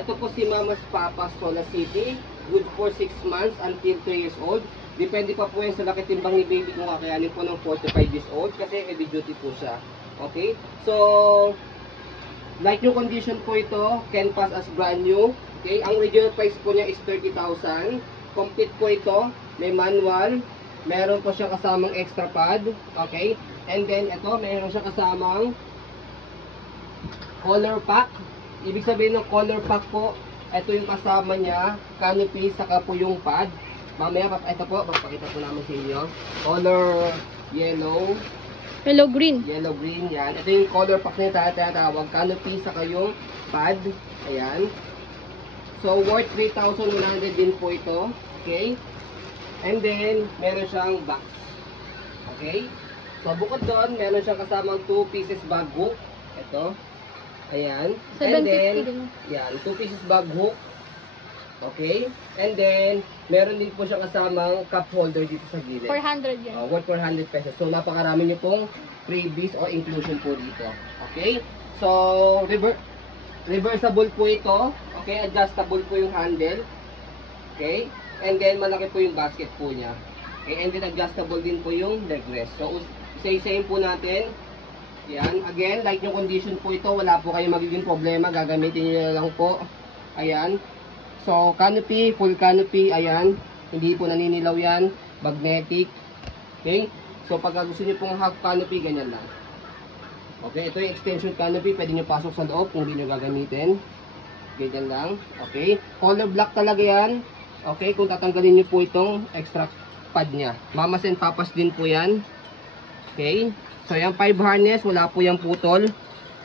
Ito po si Mama's Papa's Sola City. Good for 6 months until 3 years old. Depende pa po yan sa laki timbang ni baby kung kakayanin po ng 4 to 5 years old kasi heavy duty po siya. Okay? So, like new condition po ito, can pass as brand new. Okay? Ang original price po niya is 30,000. Complete po ito. May manual. Meron po siya kasamang extra pad. Okay? And then, ito, meron siya kasamang color pack. Ibig sabihin ng color pack po, ito yung kasama niya, canopy, saka po yung pad. Mamaya, ito po, papakita po namin sa inyo. Color yellow. Yellow green. Yellow green, yan. Ito yung color pack na tinatawag. Canopy, saka yung pad. Ayan. So, worth 3,100 din po ito. Okay? And then, meron siyang box. Okay? So, bukod doon, meron siyang kasamang 2 pieces bag hook. Ito. Ayan. And then, yan, 2 pieces bag hook. Okay. And then, meron din po siya kasamang cup holder dito sa gilid. 400 yan. Worth 400 pesos. So, napakarami niyo pong freebies o inclusion po dito. Okay. So, reversible po ito. Okay. Adjustable po yung handle. Okay. And then, malaki po yung basket po niya. Okay. And then, adjustable din po yung leg rest. So, isa-isayin po natin. Yan. Again, like yung condition po ito, wala po kayong magiging problema. Gagamitin nyo na lang po. Ayan. So, canopy, full canopy. Ayan. Hindi po naninilaw yan. Magnetic. Okay. So, pag gusto nyo pong half canopy, ganyan lang. Okay. Ito yung extension canopy. Pwede nyo pasok sa loob kung hindi nyo gagamitin. Ganyan lang. Okay. Color black talaga yan. Okay. Kung tatanggalin nyo po itong extra pad nya. Mamas and papas din po yan. Okay. So, yung 5 harness, wala po yung putol.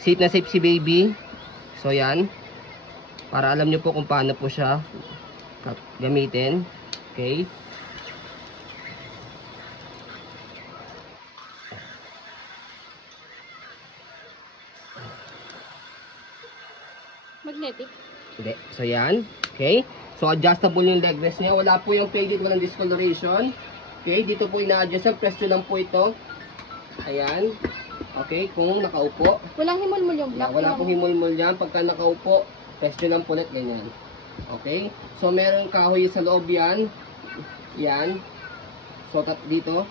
Safe na safe si baby. So, yan. Para alam nyo po kung paano po siya gamitin. Okay. Magnetic. Hindi. So, yan. Okay. So, adjustable yung leg rest niya. Wala po yung faded, walang discoloration. Okay. Dito po ina-adjust. Press nyo lang po ito. Ayan. Okay, kung nakaupo. Walang himulmul yung black. Wala pong himulmul yan. Pagka nakaupo, test nyo lang po ulit ganyan. Okay. So, meron kahoy sa loob yan. Yan. So, dito.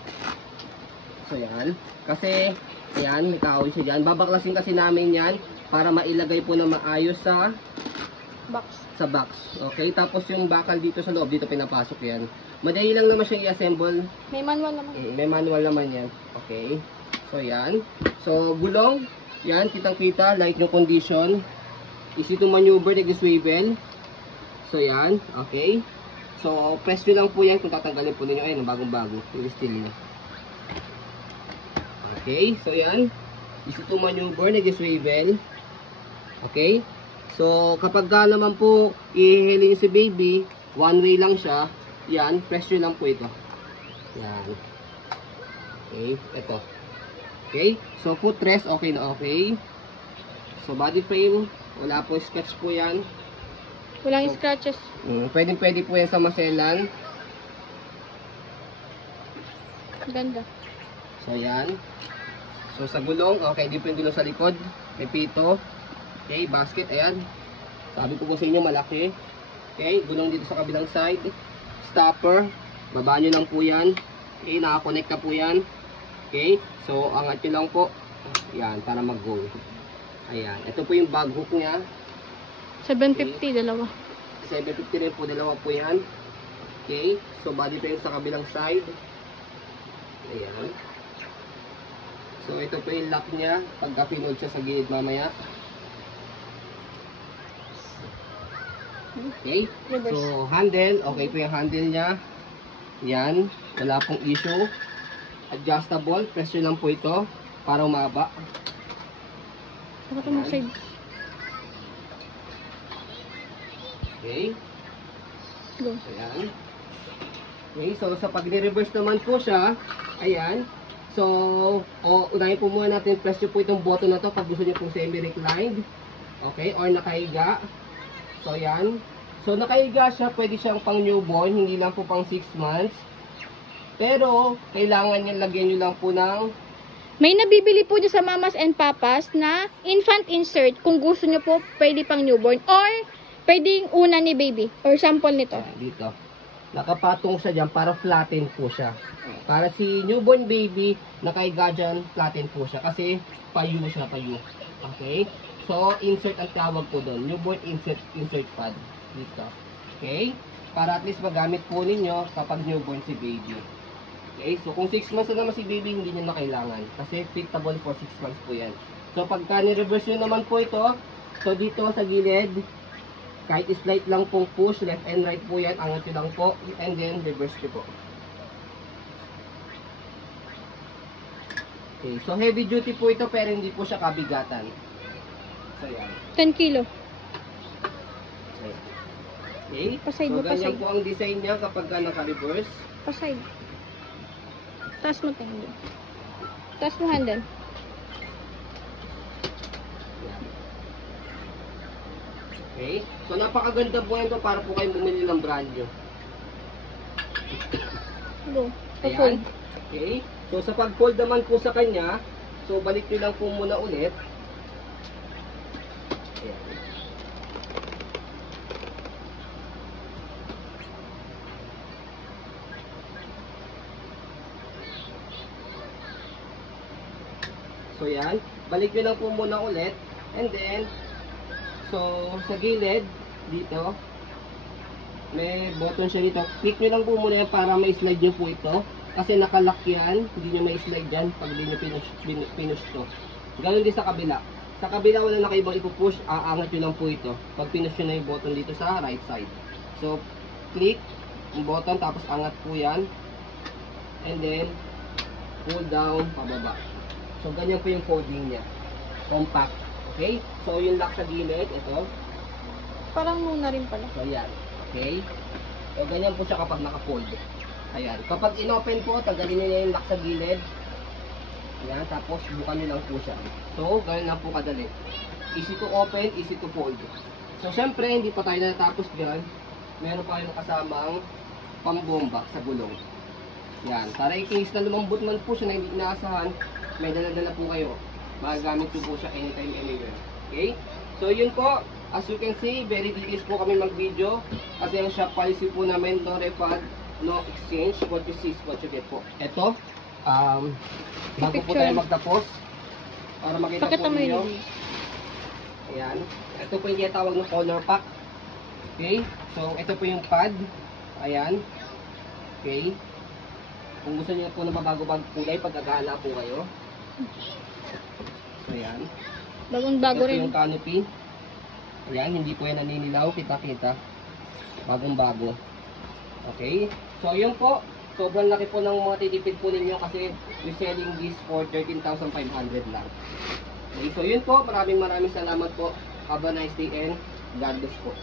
So, yan. Kasi, ayan, may kahoy siya dyan. Babaklasin kasi namin yan para mailagay po na maayos sa box. Okay. Tapos, yung bakal dito sa loob, dito pinapasok yan. Madali lang naman siya i-assemble. May manual naman. May manual naman yan. Okay. So, yan. So, gulong. Yan, kitang-kita. Light yung condition. Easy to maneuver, nag-swivel. So, yan. Okay. So, press nyo lang po yan kung tatanggalin po ninyo. Ayun, bagong-bago. Yung steel nyo. Okay. So, yan. Easy to maneuver, nag-swivel. Okay. So, kapag ka naman po i-hailing si baby, one way lang siya. Yan. Press nyo lang po ito. Yan. Okay. Ito. Okay, so footrest, okay na okay. So body frame, wala po scratch po yan. Walang scratches. Pwede po yan sa maselan. Ganda. So yan. So sa gulong, okay, di po yung gulong sa likod. May pito. Okay, basket, ayan. Sabi ko po sa inyo, malaki. Okay, gulong dito sa kabilang side. Stopper, baba nyo lang po yan. Okay, nakakonect na po yan. Okay, so angat nyo lang po. Yan, para mag-go. Ayan, ito po yung bag hook niya. 750, okay. Dalawa. 750 rin po, dalawa po yan. Okay, so body frame sa kabilang side. Ayan. So ito po yung lock niya. Pagka pinold siya sa gilid mamaya. Okay, so handle. Okay po yung handle niya. Yan, wala pong issue. Adjustable, press nyo lang po ito para umaba. Okay. Go. Ayan. Okay, so sa pag-reverse naman po siya, ayan. So, unahin po muna natin, press nyo po itong button na to pag gusto nyo pong semi-reclined. Okay, or nakahiga. So, ayan. So, nakahiga siya, pwede siyang pang newborn, hindi lang po pang 6 months. Pero, kailangan nyo lagyan nyo lang po ng... May nabibili po dyan sa Mamas and Papas na infant insert. Kung gusto nyo po, pwede pang newborn. Or, Pwedeng una ni baby. Or sample nito. Dito. Nakapatong siya dyan para flatten po siya. Para si newborn baby, nakahiga dyan, flatten po siya. Kasi payu siya, payu. Okay? So, insert ang tawag po doon. Newborn insert pad. Dito. Okay? Para at least magamit po ninyo kapag newborn si baby. Okay? So, kung 6 months na naman si baby, hindi nyo na kailangan. Kasi fitable for 6 months po yan. So, pagka ni-reverse nyo naman po ito, so dito sa gilid, kahit slight lang pong push, left and right po yan, angat nyo lang po, and then reverse nyo po. Okay, so heavy duty po ito, pero hindi po siya kabigatan. So, yan. 10 kilo. Okay, Paside so mo, ganyan paside. po ang design niya kapag ka naka-reverse. Paside. Taas mo tayo. Taas mo handle. Okay, so napakaganda po ito para po kayong bumili ng brand nyo. Go. Ayan. Fold. Okay. So, sa pag-fold naman po sa kanya, so, balik nyo lang po muna ulit. Ayan. So, yan. Balik nyo lang po muna ulit. And then, so, sa gilid, dito, may button siya dito. Click nyo lang po muna yan para ma-slide nyo po ito. Kasi nakalock yan, hindi nyo ma-slide yan pag hindi nyo pinush to. Ganon din sa kabila. Sa kabila wala na kayo ibang ipupush, aangat nyo lang po ito. Pag pinush nyo na yung button dito sa right side. So, click yung button, tapos angat po yan. And then, pull down, pababa. So, ganyan po yung folding niya. Compact. Okay? So, yung lock sa gilid, ito. Parang muna rin pala. So, yan. Okay? So, ganyan po siya kapag naka-fold. Ayan. Kapag in-open po, tanggalin niyo yung lock sa gilid. Ayan. Tapos, bukan niyo lang po siya. So, ganyan lang po kadali. Easy to open, easy to fold. So, syempre, hindi pa tayo natapos dyan. Meron pa kayong kasamang pambomba sa gulong. Yan. Para i-case na lumambot man po siya na hindi inaasahan, may dala-dala po kayo. Magagamit po siya anytime, anywhere. Okay? So, yun po. As you can see, very details po kami mag-video. Kasi ang shop policy po namin, no refund, no exchange. What you see is what you get po. Ito, bago po tayo magtapos, para makita Pakita po mo ninyo. yun. Ayan. Ito po yung tinatawag ng color pack. Okay? So, ito po yung pad. Ayan. Okay? Kung gusto niyo po na mabago-bago kulay, pag-agala po kayo. Ayan. Bagong-bago Ito rin. yung canopy. Ayan, hindi po yan naninilaw. Kita-kita. Bagong-bago. Okay? So, yun po. Sobrang laki po ng mga titipid po ninyo kasi we're selling this for 13,500 lang. Okay, so yun po. Maraming salamat po. Have a nice day and God bless po.